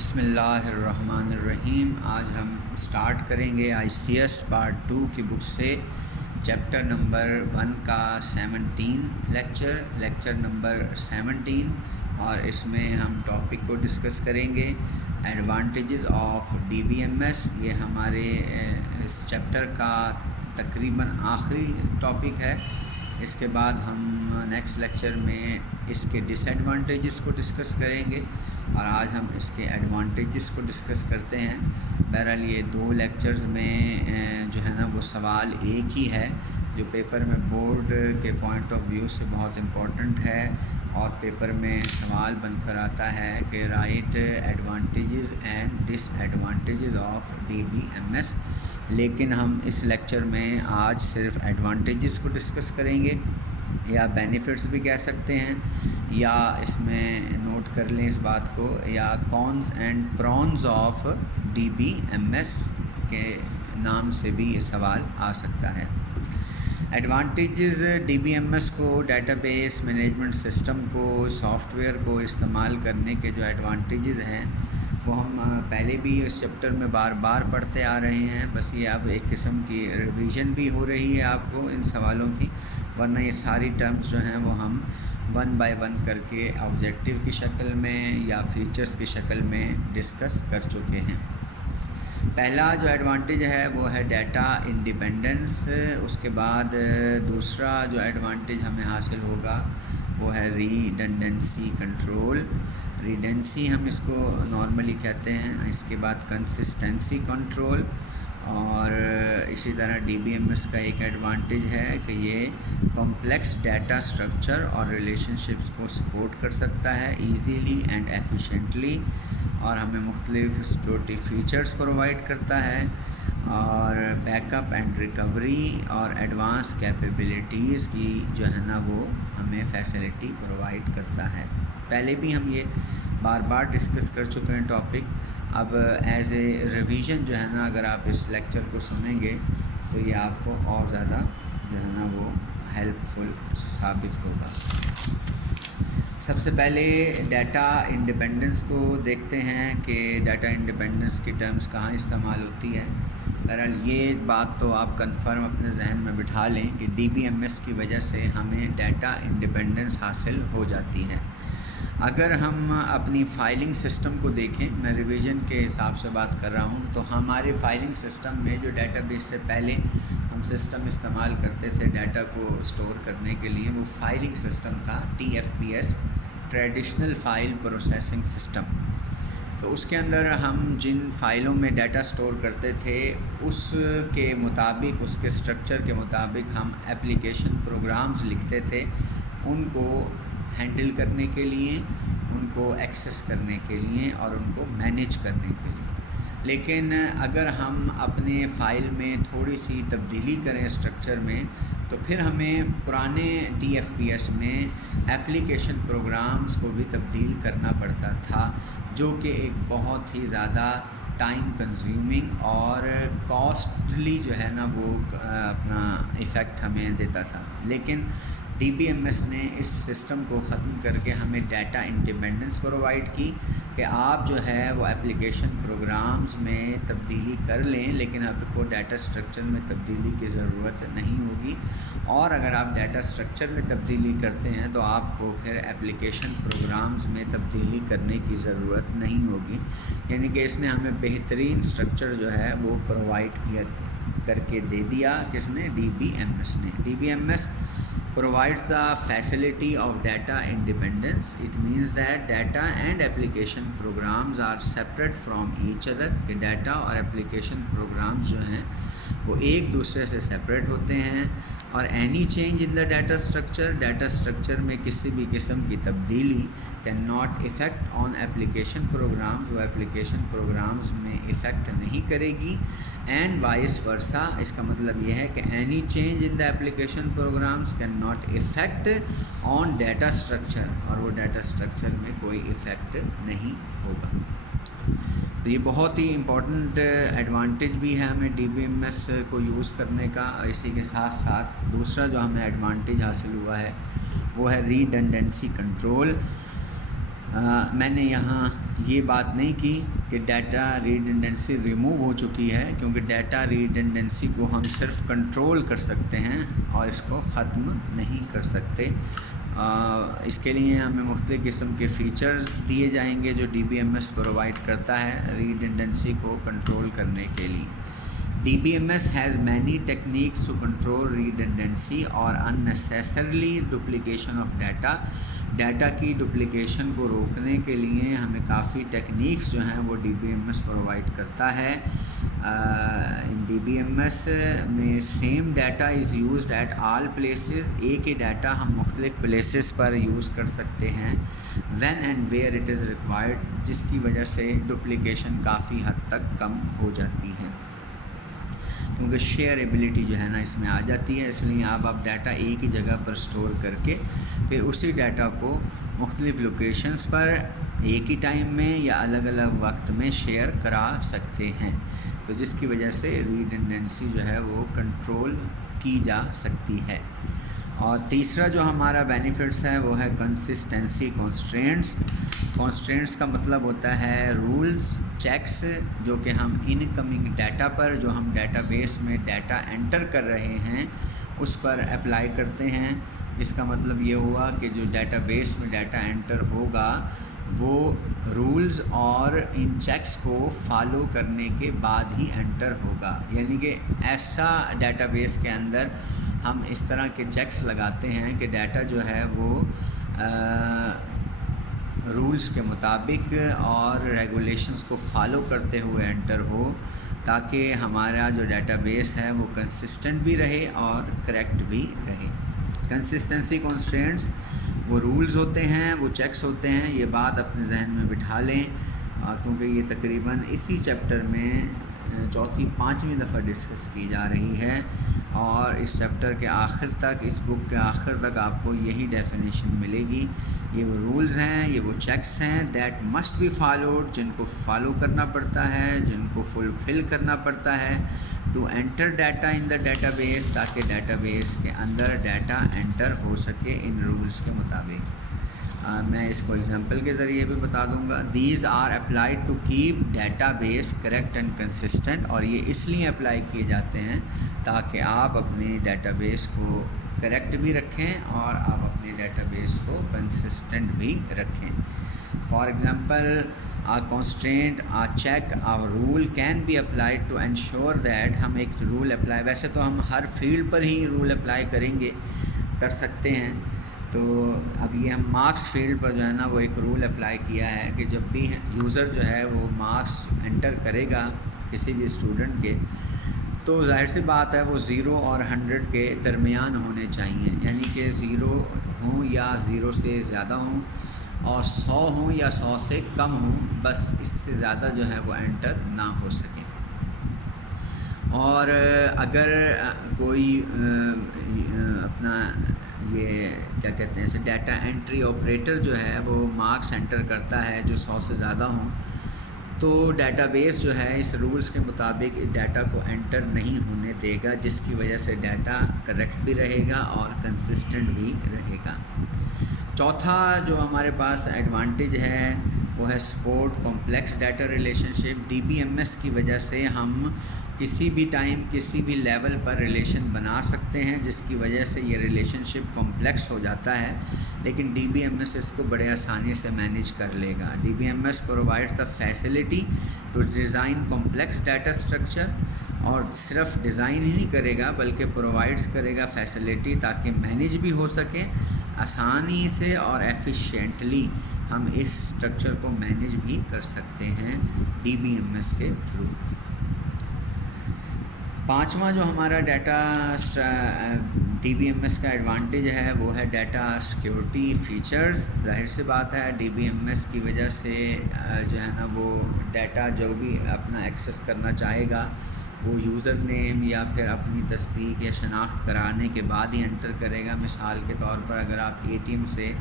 بسم اللہ الرحمن الرحیم۔ آج ہم سٹارٹ کریں گے ICS پارٹ 2 کی بک سے چیپٹر نمبر 1 کا 17 لیکچر نمبر 17، اور اس میں ہم ٹاپک کو ڈسکس کریں گے ایڈوانٹیجز آف DBMS۔ یہ ہمارے اس چیپٹر کا تقریباً آخری ٹاپک ہے۔ اس کے بعد ہم نیکسٹ لیکچر میں اس کے ڈس ایڈوانٹیجز کو ڈسکس کریں گے، اور آج ہم اس کے ایڈوانٹیجز کو ڈسکس کرتے ہیں۔ بہرحال یہ دو لیکچرز میں جو ہے نا وہ سوال ایک ہی ہے، جو پیپر میں بورڈ کے پوائنٹ آف ویو سے بہت امپورٹنٹ ہے، اور پیپر میں سوال بن کر آتا ہے کہ right advantages and disadvantages of DBMS۔ لیکن ہم اس لیکچر میں آج صرف ایڈوانٹیجز کو ڈسکس کریں گے، یا بینیفٹس بھی کہہ سکتے ہیں، یا اس میں نوٹ کر لیں اس بات کو، یا cons and prawns of DBMS کے نام سے بھی یہ سوال آ سکتا ہے۔ ایڈوانٹیجز DBMS کو، ڈیٹا بیس مینجمنٹ سسٹم کو، سافٹ ویئر کو استعمال کرنے کے جو ایڈوانٹیجز ہیں وہ ہم پہلے بھی اس چیپٹر میں بار بار پڑھتے آ رہے ہیں، بس یہ اب ایک قسم کی ریویژن بھی ہو رہی ہے آپ کو ان سوالوں کی، ورنہ یہ ساری ٹرمز جو ہیں وہ ہم 1 بائی 1 کر کے آبجیکٹیو کی شکل میں یا فیچرز کی شکل میں ڈسکس کر چکے ہیں۔ پہلا جو ایڈوانٹیج ہے وہ ہے ڈیٹا انڈیپینڈنس۔ اس کے بعد دوسرا جو ایڈوانٹیج ہمیں حاصل ہوگا وہ ہے ریڈنڈنسی کنٹرول۔ ریڈنسی ہم اس کو نارملی کہتے ہیں۔ اس کے بعد کنسسٹنسی کنٹرول، اور اسی طرح DBMS کا ایک ایڈوانٹیج ہے کہ یہ کمپلیکس ڈیٹا اسٹرکچر اور ریلیشن شپس کو سپورٹ کر سکتا ہے ایزیلی اینڈ ایفیشینٹلی، اور ہمیں مختلف سیکورٹی فیچرز پرووائڈ کرتا ہے، اور بیک اپ اینڈ ریکوری اور ایڈوانس کیپیبلٹیز کی جو ہے نا وہ ہمیں فیسلٹی پرووائڈ کرتا ہے۔ پہلے بھی ہم یہ بار بار ڈسکس کر چکے ہیں ٹاپک، اب ایز اے ریویژن جو ہے نا اگر آپ اس لیکچر کو سنیں گے تو یہ آپ کو اور زیادہ جو ہے نا وہ ہیلپ فل ثابت ہوگا۔ سب سے پہلے ڈیٹا انڈیپینڈنس کو دیکھتے ہیں کہ ڈیٹا انڈیپینڈنس کی ٹرمز کہاں استعمال ہوتی ہے۔ بہرحال یہ بات تو آپ کنفرم اپنے ذہن میں بٹھا لیں کہ DBMS کی وجہ سے ہمیں ڈیٹا انڈیپینڈنس حاصل ہو جاتی ہے۔ اگر ہم اپنی فائلنگ سسٹم کو دیکھیں، میں ریویژن کے حساب سے بات کر رہا ہوں، تو ہمارے فائلنگ سسٹم میں جو ڈیٹا بیس سے پہلے ہم سسٹم استعمال کرتے تھے ڈیٹا کو اسٹور کرنے کے لیے، وہ فائلنگ سسٹم تھا TFPS، traditional file processing system. تو اس کے اندر ہم جن فائلوں میں ڈیٹا اسٹور کرتے تھے اس کے مطابق، اس کے اسٹرکچر کے مطابق ہم ایپلیکیشن پروگرامز لکھتے تھے ان کو ہینڈل کرنے کے لیے، ان کو ایکسیس کرنے کے لیے، اور ان کو مینیج کرنے کے لیے۔ لیکن اگر ہم اپنے فائل میں تھوڑی سی تبدیلی کریں اسٹرکچر میں، تو پھر ہمیں پرانے TFPS میں ایپلیکیشن پروگرامز کو بھی تبدیل کرنا پڑتا تھا، جو کہ ایک بہت ہی زیادہ ٹائم کنزیومنگ اور کاسٹلی جو ہے نا وہ اپنا ایفیکٹ ہمیں دیتا تھا۔ لیکن DBMS نے اس سسٹم کو ختم کر کے ہمیں ڈیٹا انڈیپینڈنس پرووائڈ کی کہ آپ جو ہے وہ ایپلیکیشن پروگرامز میں تبدیلی کر لیں، لیکن آپ کو ڈیٹا اسٹرکچر میں تبدیلی کی ضرورت نہیں ہوگی، اور اگر آپ ڈیٹا اسٹرکچر میں تبدیلی کرتے ہیں تو آپ کو پھر ایپلیکیشن پروگرامز میں تبدیلی کرنے کی ضرورت نہیں ہوگی۔ یعنی کہ اس نے ہمیں بہترین اسٹرکچر جو ہے وہ پرووائڈ کر کے دے دیا، کس نے؟ DBMS نے۔ DBMS provides the facility of data independence. It means that data and application programs are separate from each other. کہ ڈیٹا اور اپلیکیشن پروگرامز جو ہیں وہ ایک دوسرے سے سپریٹ ہوتے ہیں، اور any change in the data structure میں کسی بھی قسم کی تبدیلی can not affect on application programs, وہ ایپلیکیشن پروگرامز میں افیکٹ نہیں کرے گی، اینڈ وائس ورسا۔ اس کا مطلب یہ ہے کہ any change in the application programs can not affect on data structure, اور وہ ڈیٹا اسٹرکچر میں کوئی افیکٹ نہیں ہوگا۔ تو یہ بہت ہی امپورٹنٹ ایڈوانٹیج بھی ہے ہمیں DBMS کو یوز کرنے کا۔ اسی کے ساتھ ساتھ دوسرا جو ہمیں ایڈوانٹیج حاصل ہوا ہے وہ ہے ریڈنڈنسی کنٹرول۔ میں نے یہاں یہ بات نہیں کی کہ ڈیٹا ریڈنڈنسی ریموو ہو چکی ہے، کیونکہ ڈیٹا ریڈنڈنسی کو ہم صرف کنٹرول کر سکتے ہیں اور اس کو ختم نہیں کر سکتے۔ اس کے لیے ہمیں مختلف قسم کے فیچرز دیے جائیں گے جو D B M S provide کرتا ہے ریڈنڈنسی کو کنٹرول کرنے کے لیے۔ D B M S has many techniques to control redundancy اور unnecessarily duplication of data. Data کی ڈپلیکیشن کو روکنے کے لیے ہمیں کافی ٹیکنیکس جو ہیں وہ D B M S provide کرتا ہے۔ ڈی بی ایم ایس میں same data is used at all places, ایک ہی ڈیٹا ہم مختلف پلیسز پر یوز کر سکتے ہیں when and where it is required, جس کی وجہ سے ڈپلیکیشن کافی حد تک کم ہو جاتی ہے، کیونکہ شیئربلٹی جو ہے نا اس میں آ جاتی ہے۔ اس لیے آپ ڈیٹا ایک ہی جگہ پر سٹور کر کے پھر اسی ڈیٹا کو مختلف لوکیشنز پر ایک ہی ٹائم میں یا الگ الگ وقت میں شیئر کرا سکتے ہیں، تو جس کی وجہ سے ریڈنڈنسی جو ہے وہ کنٹرول کی جا سکتی ہے۔ اور تیسرا جو ہمارا بینیفٹس ہے وہ ہے کنسسٹنسی کانسٹرینٹس۔ کانسٹرینٹس کا مطلب ہوتا ہے رولز، چیکس جو کہ ہم انکمنگ ڈیٹا پر، جو ہم ڈیٹا بیس میں ڈیٹا انٹر کر رہے ہیں اس پر اپلائی کرتے ہیں۔ اس کا مطلب یہ ہوا کہ جو ڈیٹا بیس میں ڈیٹا انٹر ہوگا وہ رولز اور ان چیکس کو فالو کرنے کے بعد ہی انٹر ہوگا، یعنی کہ ایسا ڈیٹا بیس کے اندر ہم اس طرح کے چیکس لگاتے ہیں کہ ڈیٹا جو ہے وہ رولز کے مطابق اور ریگولیشنز کو فالو کرتے ہوئے انٹر ہو، تاکہ ہمارا جو ڈیٹا بیس ہے وہ کنسسٹنٹ بھی رہے اور کریکٹ بھی رہے۔ کنسسٹنسی کانسٹرینٹس وہ رولز ہوتے ہیں، وہ چیکس ہوتے ہیں، یہ بات اپنے ذہن میں بٹھا لیں، کیونکہ یہ تقریباً اسی چیپٹر میں چوتھی پانچویں دفعہ ڈسکس کی جا رہی ہے، اور اس چیپٹر کے آخر تک، اس بک کے آخر تک آپ کو یہی ڈیفینیشن ملے گی۔ یہ وہ رولز ہیں، یہ وہ چیکس ہیں دیٹ مسٹ بی فالوڈ، جن کو فالو کرنا پڑتا ہے، جن کو فلفل کرنا پڑتا ہے to enter data in the database, تاکہ ڈیٹا بیس کے اندر ڈیٹا انٹر ہو سکے ان رولز کے مطابق۔ میں اس کو ایگزامپل کے ذریعے بھی بتا دوں گا۔ These are applied to keep database correct and consistent, اور یہ اس لیے اپلائی کیے جاتے ہیں تاکہ آپ اپنے ڈیٹا بیس کو کریکٹ بھی رکھیں اور آپ اپنے ڈیٹا بیس کو کنسسٹنٹ بھی رکھیں۔ For example constraint, check, rule can be applied to ensure that ہم ایک رول اپلائی، ویسے تو ہم ہر فیلڈ پر ہی رول اپلائی کر سکتے ہیں، تو اب یہ ہم مارکس فیلڈ پر جو ہے نا وہ ایک رول اپلائی کیا ہے کہ جب بھی یوزر جو ہے وہ مارکس انٹر کرے گا کسی بھی اسٹوڈنٹ کے، تو ظاہر سی بات ہے وہ 0 اور 100 کے درمیان ہونے چاہیے، یعنی کہ 0 ہوں یا 0 سے زیادہ ہوں، اور 100 ہوں یا 100 سے کم ہوں، بس اس سے زیادہ جو ہے وہ انٹر نہ ہو سکے۔ اور اگر کوئی اپنا یہ کیا کہتے ہیں اسے ڈیٹا انٹری آپریٹر جو ہے وہ مارکس انٹر کرتا ہے جو 100 سے زیادہ ہوں، تو ڈیٹا بیس جو ہے اس رولز کے مطابق اس ڈیٹا کو انٹر نہیں ہونے دے گا، جس کی وجہ سے ڈیٹا کریکٹ بھی رہے گا اور کنسسٹنٹ بھی رہے گا۔ چوتھا جو ہمارے پاس ایڈوانٹیج ہے وہ ہے سپورٹ کمپلیکس ڈیٹا ریلیشن شپ۔ ڈی بی ایم ایس کی وجہ سے ہم کسی بھی ٹائم کسی بھی لیول پر ریلیشن بنا سکتے ہیں، جس کی وجہ سے یہ ریلیشن شپ کمپلیکس ہو جاتا ہے، لیکن ڈی بی ایم ایس اس کو بڑے آسانی سے مینیج کر لے گا۔ D B M S provides the facility to design complex data structure, اور صرف ڈیزائن ہی نہیں کرے گا بلکہ پرووائڈز کرے گا فیسلٹی تاکہ مینیج بھی ہو سکے آسانی سے اور ایفیشینٹلی، ہم اس اسٹرکچر کو مینیج بھی کر سکتے ہیں ڈی بی ایم ایس کے تھرو۔ پانچواں جو ہمارا ڈی بی ایم ایس کا ایڈوانٹیج ہے وہ ہے ڈیٹا سیکیورٹی فیچرز۔ ظاہر سی بات ہے ڈی بی ایم ایس کی وجہ سے جو ہے نا وہ ڈیٹا جو بھی اپنا ایکسیس کرنا چاہے گا وہ یوزر نیم یا پھر اپنی تصدیق یا شناخت کرانے کے بعد ہی انٹر کرے گا۔ مثال کے طور پر اگر آپ اے ٹی ایم سے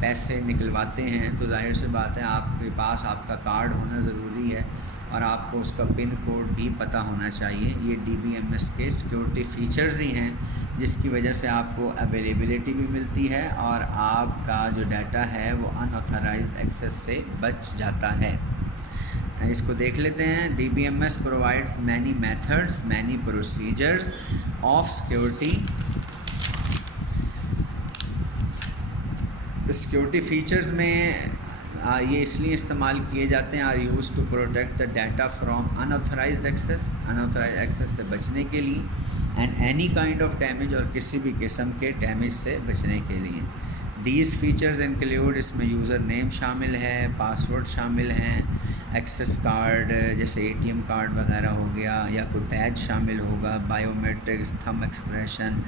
پیسے نکلواتے ہیں تو ظاہر سی بات ہے آپ کے پاس آپ کا کارڈ ہونا ضروری ہے اور آپ کو اس کا پن کوڈ بھی پتہ ہونا چاہیے۔ یہ ڈی بی ایم ایس کے سیکیورٹی فیچرز ہی ہیں جس کی وجہ سے آپ کو اویلیبلٹی بھی ملتی ہے اور آپ کا جو ڈیٹا ہے وہ ان آتھرائزڈ ایکسیس سے بچ جاتا ہے۔ اس کو دیکھ لیتے ہیں۔ D B M S provides many methods many procedures of security. Security features میں یہ اس لیے استعمال کیے جاتے ہیں، are use to protect the data from unauthorised access, unauthorised access سے بچنے کے لیے، and any kind of damage, اور کسی بھی قسم کے ڈیمیج سے بچنے کے لیے۔ دیز فیچرز انکلیوڈ، اس میں یوزر نیم شامل ہے، پاسورڈ شامل ہیں، ایکسیس کارڈ جیسے اے ٹی ایم کارڈ وغیرہ ہو گیا یا کوئی بیج شامل ہوگا، بائیو میٹرکس، تھم ایکسپریشن،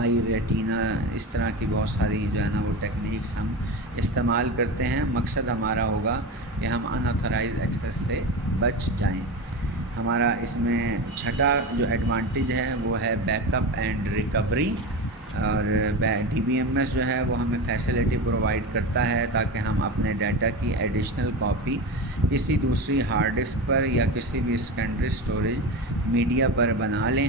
آئی ریٹینا، اس طرح کی بہت ساری جو ہے نا وہ ٹیکنیکس ہم استعمال کرتے ہیں۔ مقصد ہمارا ہوگا کہ ہم ان آتھرائزڈ ایکسیس سے بچ جائیں۔ ہمارا اس میں چھٹا جو ایڈوانٹیج ہے وہ ہے بیک اپ اینڈ ریکوری، اور ڈی بی ایم ایس جو ہے وہ ہمیں فیسلٹی پرووائڈ کرتا ہے تاکہ ہم اپنے ڈیٹا کی ایڈیشنل کاپی کسی دوسری ہارڈ ڈسک پر یا کسی بھی سیکنڈری اسٹوریج میڈیا پر بنا لیں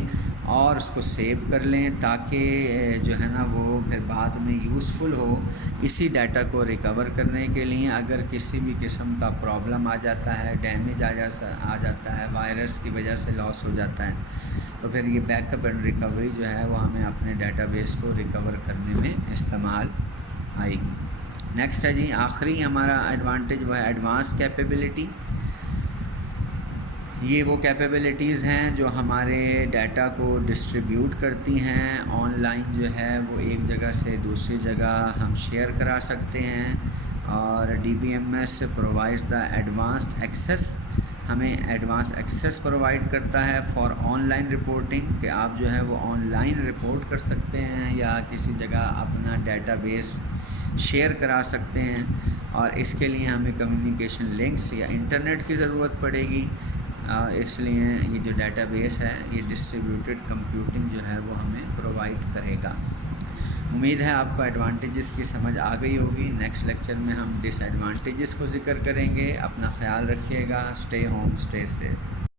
اور اس کو سیو کر لیں تاکہ جو ہے نا وہ پھر بعد میں یوزفل ہو اسی ڈیٹا کو ریکور کرنے کے لیے۔ اگر کسی بھی قسم کا پرابلم آ جاتا ہے، ڈیمیج آ جاتا ہے، وائرس کی وجہ سے لاس ہو جاتا ہے، تو پھر یہ بیک اپ اینڈ ریکوری جو ہے وہ ہمیں اپنے ڈیٹا بیس کو ریکور کرنے میں استعمال آئے گی۔ نیکسٹ ہے جی آخری ہمارا ایڈوانٹیج وہ ہے ایڈوانس کیپیبلٹی۔ یہ وہ کیپیبلٹیز ہیں جو ہمارے ڈیٹا کو ڈسٹریبیوٹ کرتی ہیں آن لائن، جو ہے وہ ایک جگہ سے دوسری جگہ ہم شیئر کرا سکتے ہیں، اور D B M S provides the advanced access, ہمیں ایڈوانس ایکسیس پرووائڈ کرتا ہے فار آن لائن رپورٹنگ، کہ آپ جو ہے وہ آن لائن رپورٹ کر سکتے ہیں یا کسی جگہ اپنا ڈیٹا بیس شیئر کرا سکتے ہیں، اور اس کے لیے ہمیں کمیونیکیشن لنکس یا انٹرنیٹ کی ضرورت پڑے گی، اس لیے یہ جو ڈیٹا بیس ہے یہ ڈسٹریبیوٹیڈ کمپیوٹنگ جو ہے وہ ہمیں پرووائڈ کرے گا۔ امید ہے آپ کو ایڈوانٹیجز کی سمجھ آ گئی ہوگی۔ نیکسٹ لیکچر میں ہم ڈس ایڈوانٹیجز کو ذکر کریں گے۔ اپنا خیال رکھیے گا۔ Stay home, stay safe.